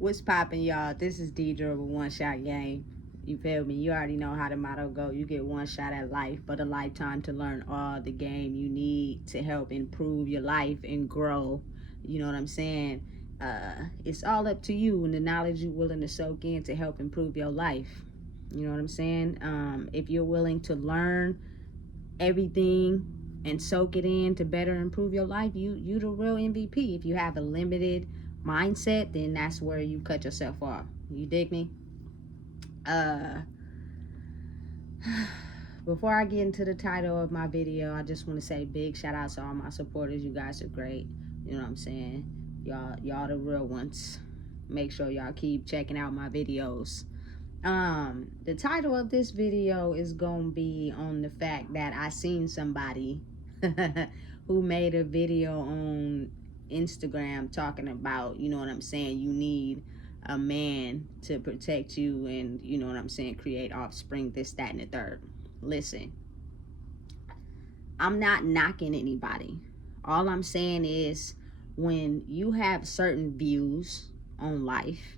What's poppin', y'all? This is Deidre with One Shot Game. You feel me? You already know how the motto go. You get one shot at life, but a lifetime to learn all the game you need to help improve your life and grow. You know what I'm saying? It's all up to you and the knowledge you're willing to soak in to help improve your life. You know what I'm saying? If you're willing to learn everything and soak it in to better improve your life, you the real MVP. If you have a limited mindset, then that's where you cut yourself off. You dig me? uh Before I get into the title of my video, I just want to say big shout out to all my supporters. You guys are great. You know what I'm saying? Y'all the real ones. Make sure y'all keep checking out my videos. The title of this video is gonna be on the fact that I seen somebody who made a video on Instagram talking about, you know what I'm saying, you need a man to protect you and, you know what I'm saying, create offspring, this, that, and the third. Listen, I'm not knocking anybody. All I'm saying is when you have certain views on life,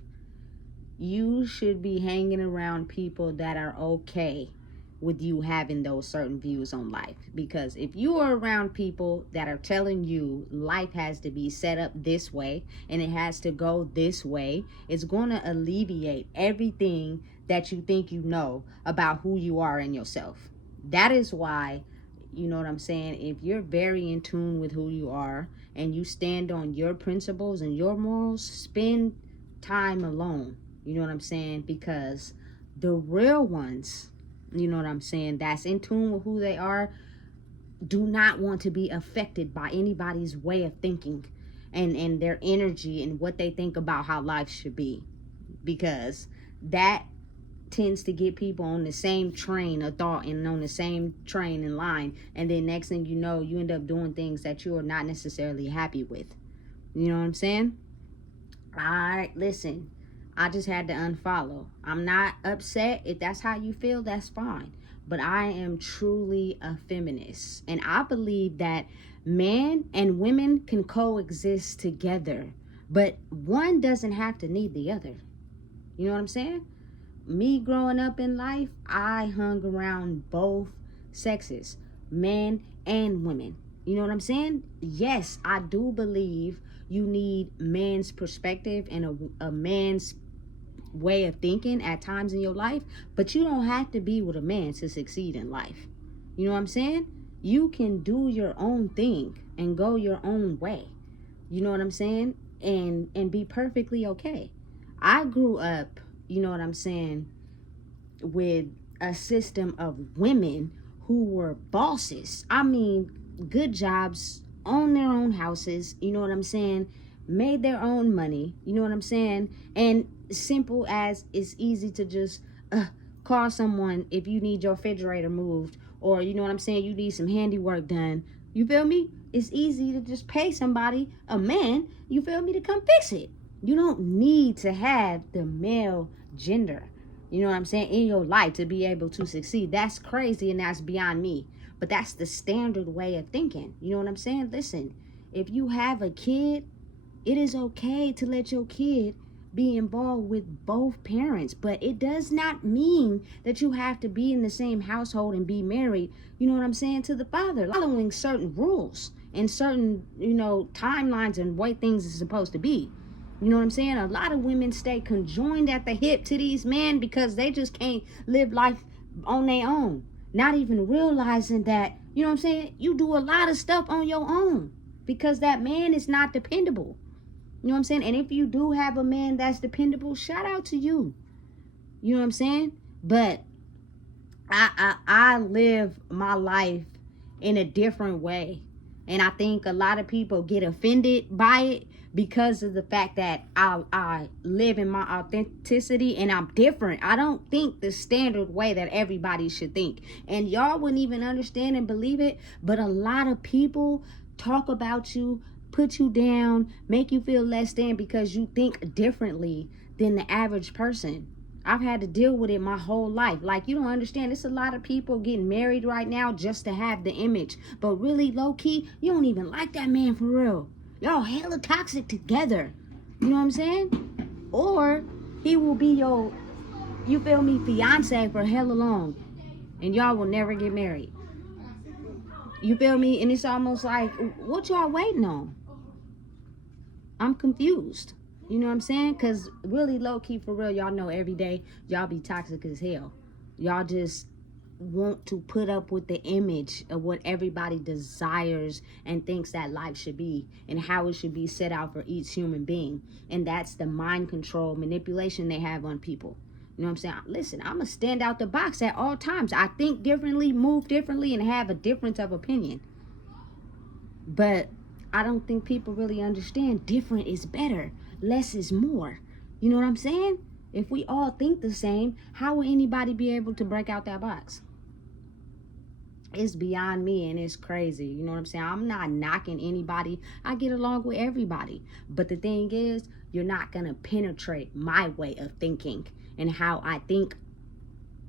you should be hanging around people that are okay with you having those certain views on life. Because if you are around people that are telling you life has to be set up this way and it has to go this way, it's going to alleviate everything that you think you know about who you are and yourself. That is why, you know what I'm saying, if you're very in tune with who you are and you stand on your principles and your morals, spend time alone. You know what I'm saying? Because the real ones, you know what I'm saying, that's in tune with who they are, do not want to be affected by anybody's way of thinking and their energy and what they think about how life should be. Because that tends to get people on the same train of thought and on the same train in line. And then next thing you know, you end up doing things that you are not necessarily happy with. You know what I'm saying? All right, listen. I just had to unfollow. I'm not upset. If that's how you feel, that's fine. But I am truly a feminist. And I believe that men and women can coexist together. But one doesn't have to need the other. You know what I'm saying? Me growing up in life, I hung around both sexes, men and women. You know what I'm saying? Yes, I do believe you need man's perspective and a man's way of thinking at times in your life, but you don't have to be with a man to succeed in life. You know what I'm saying? You can do your own thing and go your own way. You know what I'm saying? And be perfectly okay. I grew up, you know what I'm saying, with a system of women who were bosses. I mean, good jobs, own their own houses, you know what I'm saying, made their own money, you know what I'm saying, and simple as it's easy to just call someone if you need your refrigerator moved, or you know what I'm saying, you need some handiwork done. You feel me? It's easy to just pay somebody, a man, you feel me, to come fix it. You don't need to have the male gender, you know what I'm saying, in your life to be able to succeed. That's crazy and that's beyond me. But that's the standard way of thinking. You know what I'm saying? Listen, if you have a kid, it is okay to let your kid be involved with both parents. But it does not mean that you have to be in the same household and be married, you know what I'm saying, to the father. Following certain rules and certain, you know, timelines and way things are supposed to be. You know what I'm saying? A lot of women stay conjoined at the hip to these men because they just can't live life on their own. Not even realizing that, you know what I'm saying, you do a lot of stuff on your own because that man is not dependable. You know what I'm saying? And if you do have a man that's dependable, shout out to you. You know what I'm saying? But I live my life in a different way. And I think a lot of people get offended by it because of the fact that I live in my authenticity and I'm different. I don't think the standard way that everybody should think. And y'all wouldn't even understand and believe it, but a lot of people talk about you, put you down, make you feel less than because you think differently than the average person. I've had to deal with it my whole life. Like, you don't understand. There's a lot of people getting married right now just to have the image. But really, low-key, you don't even like that man for real. Y'all hella toxic together. You know what I'm saying? Or he will be your, you feel me, fiance for hella long, and y'all will never get married. You feel me? And it's almost like, what y'all waiting on? I'm confused. You know what I'm saying? Because really, low-key, for real, y'all know every day y'all be toxic as hell. Y'all just want to put up with the image of what everybody desires and thinks that life should be and how it should be set out for each human being. And that's the mind control manipulation they have on people. You know what I'm saying? Listen, I'm going to stand out the box at all times. I think differently, move differently, and have a difference of opinion. But I don't think people really understand different is better. Less is more. You know what I'm saying? If we all think the same, how will anybody be able to break out that box? It's beyond me, and it's crazy. You know what I'm saying? I'm not knocking anybody. I get along with everybody. But the thing is, you're not going to penetrate my way of thinking and how I think,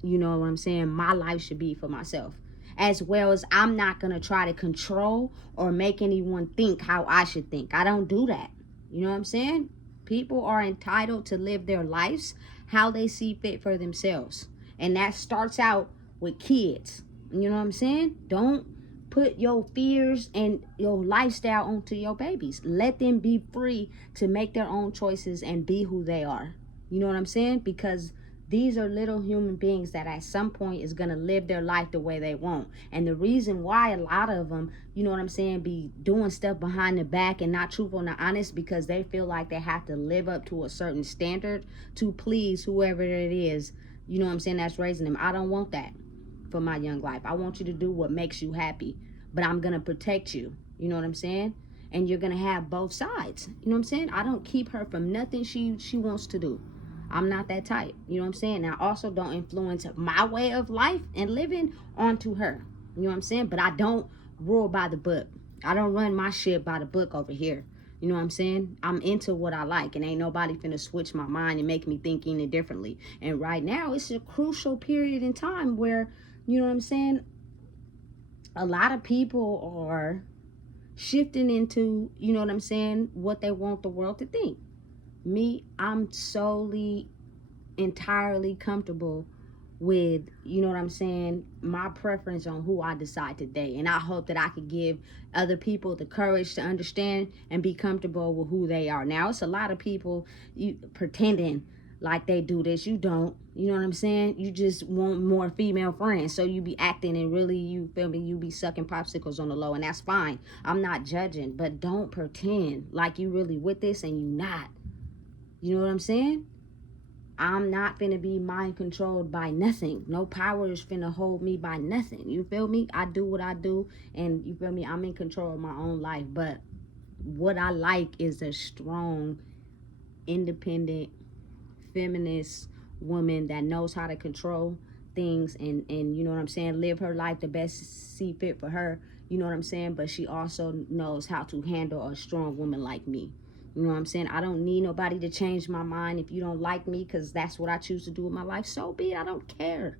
you know what I'm saying, my life should be for myself. As well as I'm not going to try to control or make anyone think how I should think. I don't do that. You know what I'm saying? People are entitled to live their lives how they see fit for themselves. And that starts out with kids. You know what I'm saying? Don't put your fears and your lifestyle onto your babies. Let them be free to make their own choices and be who they are. You know what I'm saying? Because these are little human beings that at some point is going to live their life the way they want. And the reason why a lot of them, you know what I'm saying, be doing stuff behind the back and not truthful and not honest, because they feel like they have to live up to a certain standard to please whoever it is, you know what I'm saying, that's raising them. I don't want that for my young life. I want you to do what makes you happy, but I'm going to protect you. You know what I'm saying? And you're going to have both sides. You know what I'm saying? I don't keep her from nothing she wants to do. I'm not that type. You know what I'm saying? I also don't influence my way of life and living onto her. You know what I'm saying? But I don't rule by the book. I don't run my shit by the book over here. You know what I'm saying? I'm into what I like, and ain't nobody finna switch my mind and make me think any differently. And right now, it's a crucial period in time where, you know what I'm saying, a lot of people are shifting into, you know what I'm saying, what they want the world to think. Me, I'm solely, entirely comfortable with, you know what I'm saying, my preference on who I decide to date. And I hope that I could give other people the courage to understand and be comfortable with who they are. Now, it's a lot of people pretending like they do this. You don't. You know what I'm saying? You just want more female friends. So you be acting and really, you feel me, you be sucking popsicles on the low. And that's fine. I'm not judging. But don't pretend like you really with this and you not. You know what I'm saying? I'm not finna be mind controlled by nothing. No power is finna hold me by nothing. You feel me? I do what I do, and you feel me? I'm in control of my own life. But what I like is a strong, independent, feminist woman that knows how to control things and you know what I'm saying, live her life the best see fit for her. You know what I'm saying? But she also knows how to handle a strong woman like me. You know what I'm saying? I don't need nobody to change my mind. If you don't like me because that's what I choose to do with my life, so be it. I don't care.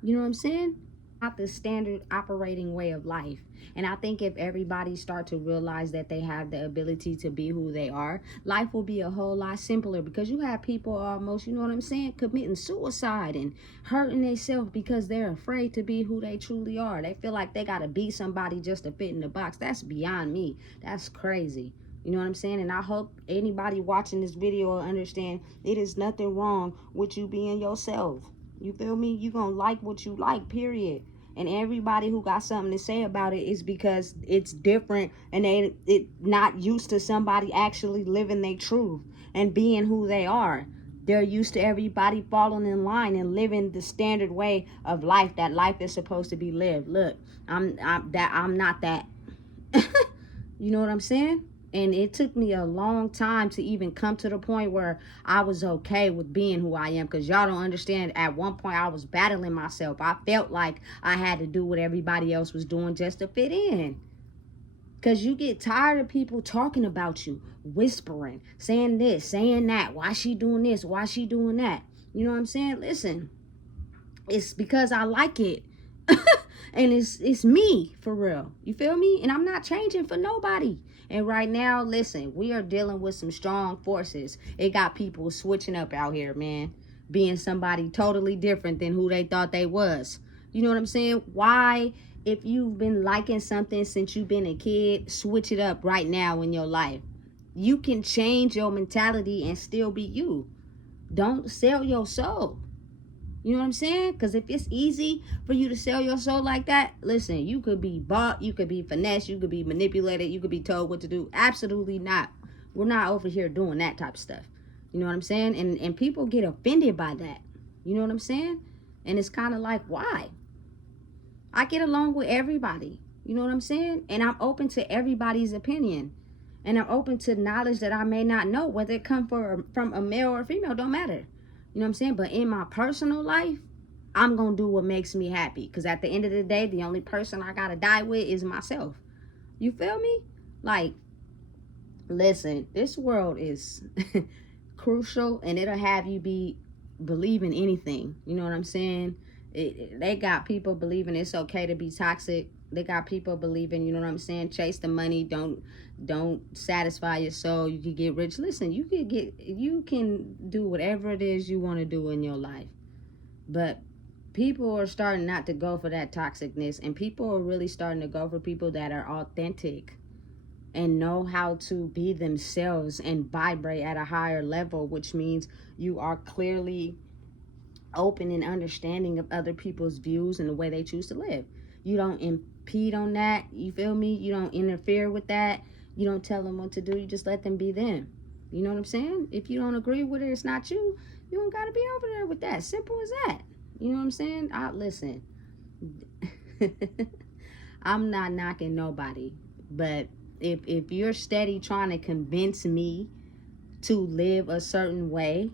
You know what I'm saying? Not the standard operating way of life. And I think if everybody start to realize that they have the ability to be who they are, life will be a whole lot simpler, because you have people almost, you know what I'm saying, committing suicide and hurting themselves because they're afraid to be who they truly are. They feel like they got to be somebody just to fit in the box. That's beyond me. That's crazy. You know what I'm saying? And I hope anybody watching this video will understand it is nothing wrong with you being yourself. You feel me? You gonna like what you like, period. And everybody who got something to say about it is because it's different and it not used to somebody actually living their truth and being who they are. They're used to everybody falling in line and living the standard way of life, that life is supposed to be lived. Look, I'm not that. You know what I'm saying? And it took me a long time to even come to the point where I was okay with being who I am. Because y'all don't understand, at one point I was battling myself. I felt like I had to do what everybody else was doing just to fit in. Because you get tired of people talking about you, whispering, saying this, saying that. Why she doing this? Why she doing that? You know what I'm saying? Listen, it's because I like it. And it's me, for real. You feel me? And I'm not changing for nobody. And right now, listen, we are dealing with some strong forces. It got people switching up out here, man, being somebody totally different than who they thought they was. You know what I'm saying? Why, if you've been liking something since you've been a kid, switch it up right now in your life. You can change your mentality and still be you. Don't sell your soul. You know what I'm saying? Because if it's easy for you to sell your soul like that, listen, you could be bought, you could be finessed, you could be manipulated, you could be told what to do. Absolutely not. We're not over here doing that type of stuff. You know what I'm saying? And people get offended by that. You know what I'm saying? And it's kind of like, why? I get along with everybody. You know what I'm saying? And I'm open to everybody's opinion. And I'm open to knowledge that I may not know, whether it come from a male or a female, don't matter. You know what I'm saying? But in my personal life, I'm going to do what makes me happy. Because at the end of the day, the only person I got to die with is myself. You feel me? Like, listen, this world is crucial, and it'll have you believing anything. You know what I'm saying? They got people believing it's okay to be toxic. They got people believing, you know what I'm saying, chase the money, don't satisfy your soul, you can get rich. Listen, you can do whatever it is you want to do in your life. But people are starting not to go for that toxicness, and people are really starting to go for people that are authentic and know how to be themselves and vibrate at a higher level, which means you are clearly open and understanding of other people's views and the way they choose to live. You don't impede on that. You feel me? You don't interfere with that. You don't tell them what to do. You just let them be them. You know what I'm saying? If you don't agree with it, it's not you. You don't got to be over there with that. Simple as that. You know what I'm saying? Listen, I'm not knocking nobody. But if you're steady trying to convince me to live a certain way,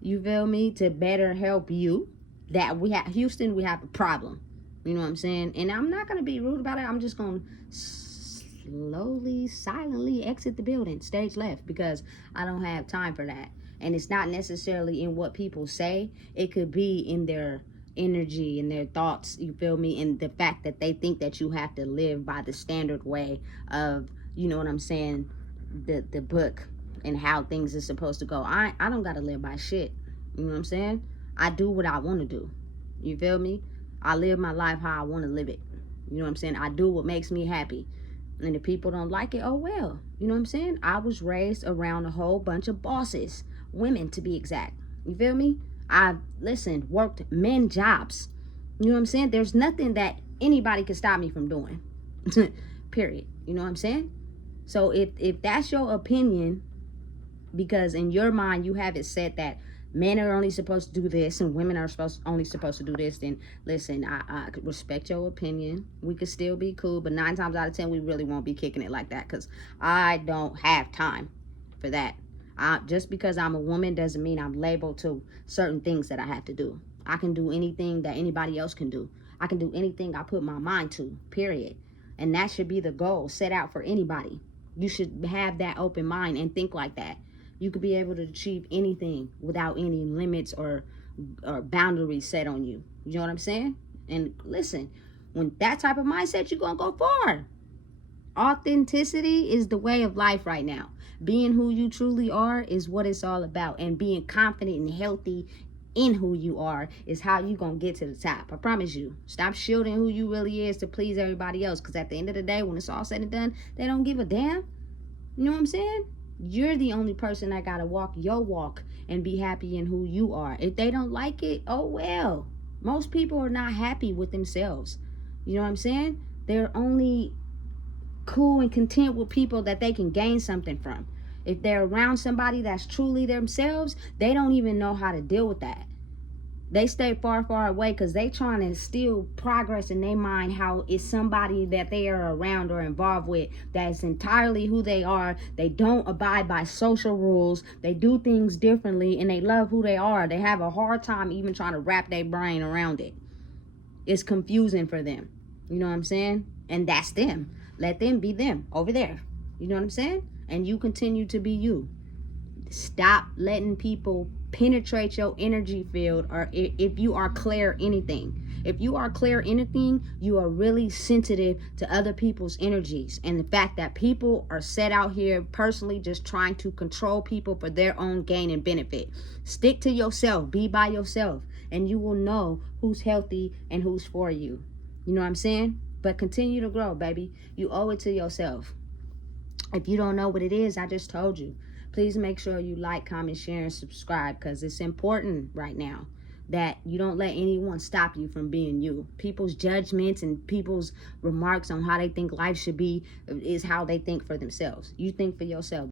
you feel me, to better help you, that we have, Houston, we have a problem. You know what I'm saying? And I'm not going to be rude about it. I'm just going to slowly, silently exit the building, stage left, because I don't have time for that. And it's not necessarily in what people say. It could be in their energy and their thoughts, you feel me, and the fact that they think that you have to live by the standard way of, you know what I'm saying, the book and how things are supposed to go. I don't got to live by shit. You know what I'm saying? I do what I want to do. You feel me? I live my life how I want to live it. You know what I'm saying? I do what makes me happy. And if people don't like it, oh well. You know what I'm saying? I was raised around a whole bunch of bosses. Women, to be exact. You feel me? I've, worked men jobs. You know what I'm saying? There's nothing that anybody can stop me from doing. Period. You know what I'm saying? So if that's your opinion, because in your mind you have it set that men are only supposed to do this and women are only supposed to do this, then listen, I respect your opinion. We could still be cool, but 9 times out of 10 we really won't be kicking it like that, because I don't have time for that. Just because I'm a woman doesn't mean I'm labeled to certain things that I have to do. I can do anything that anybody else can do. I can do anything I put my mind to, period. And that should be the goal set out for anybody. You should have that open mind and think like that. You could be able to achieve anything without any limits or boundaries set on you. You know what I'm saying? And listen, when that type of mindset, you're going to go far. Authenticity is the way of life right now. Being who you truly are is what it's all about. And being confident and healthy in who you are is how you going to get to the top. I promise you. Stop shielding who you really is to please everybody else. Because at the end of the day, when it's all said and done, they don't give a damn. You know what I'm saying? You're the only person that got to walk your walk and be happy in who you are. If they don't like it, oh well. Most people are not happy with themselves. You know what I'm saying? They're only cool and content with people that they can gain something from. If they're around somebody that's truly themselves, they don't even know how to deal with that. They stay far, far away because they trying to steal progress in their mind, how it's somebody that they are around or involved with that's entirely who they are. They don't abide by social rules. They do things differently, and they love who they are. They have a hard time even trying to wrap their brain around it. It's confusing for them. You know what I'm saying? And that's them. Let them be them over there. You know what I'm saying? And you continue to be you. Stop letting people penetrate your energy field, or if you are clear anything. If you are clear anything, you are really sensitive to other people's energies. And the fact that people are set out here personally just trying to control people for their own gain and benefit. Stick to yourself. Be by yourself. And you will know who's healthy and who's for you. You know what I'm saying? But continue to grow, baby. You owe it to yourself. If you don't know what it is, I just told you. Please make sure you like, comment, share, and subscribe, because it's important right now that you don't let anyone stop you from being you. People's judgments and people's remarks on how they think life should be is how they think for themselves. You think for yourself.